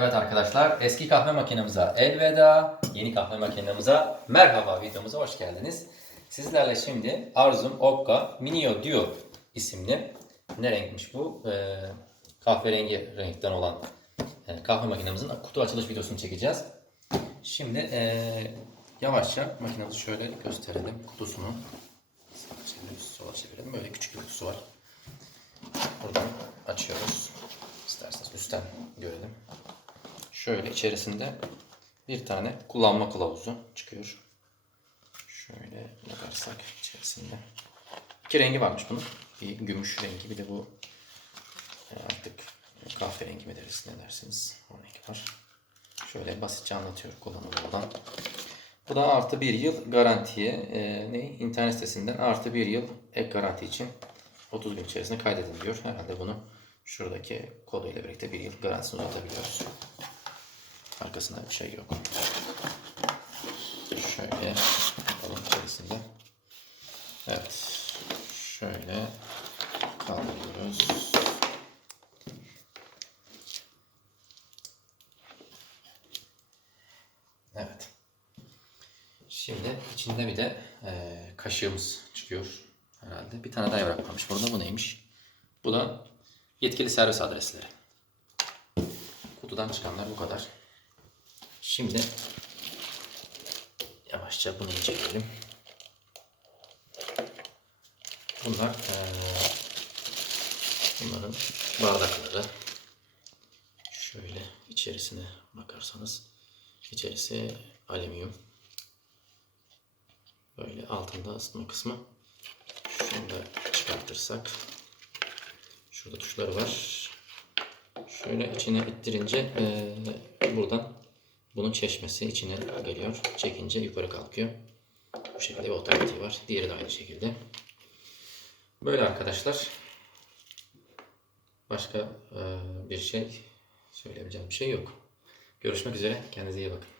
Evet arkadaşlar eski kahve makinemize elveda, yeni kahve makinemize merhaba videomuza hoş geldiniz. Sizlerle şimdi Arzum Okka Minio Duo isimli ne renkmiş bu? Ee, kahverengi renkten olan e, kahve makinemizin kutu açılış videosunu çekeceğiz. Şimdi e, yavaşça makinemizi şöyle gösterelim kutusunu. Çevirelim, sola çevirelim. Böyle küçük bir kutusu var. Buradan açıyoruz. İsterseniz üstten görelim. Şöyle içerisinde bir tane kullanma kılavuzu çıkıyor. Şöyle bakarsak içerisinde. İki rengi varmış bunun. Bir gümüş rengi bir de bu e, artık kahverengi mi deriz ne dersiniz. O renk var. Şöyle basitçe anlatıyor kullanımı buradan. Bu da artı bir yıl garantiye e, ne? internet sitesinden artı bir yıl ek garanti için 30 gün içerisinde kaydedin diyor. Herhalde bunu şuradaki koduyla birlikte bir yıl garantisini uzatabiliyoruz. Arkasında bir şey yok. Şöyle yapalım içerisinde. Evet. Şöyle kaldırıyoruz. Evet. Şimdi içinde bir de e, kaşığımız çıkıyor herhalde. Bir tane daha evrak. Burada bu neymiş? Bu da yetkili servis adresleri. Kutudan çıkanlar bu kadar. Şimdi yavaşça bunu inceleyelim. Bunlar bunların bardakları. Şöyle içerisine bakarsanız içerisi alüminyum. Böyle altında ısıtma kısmı. Şunu da çıkartırsak şurada tuşları var. Şöyle içine ittirince eee, buradan bunun çeşmesi içine geliyor. Çekince yukarı kalkıyor. Bu şekilde bir otomatiği var. Diğeri de aynı şekilde. Böyle arkadaşlar. Başka bir şey söyleyebileceğim bir şey yok. Görüşmek üzere. Kendinize iyi bakın.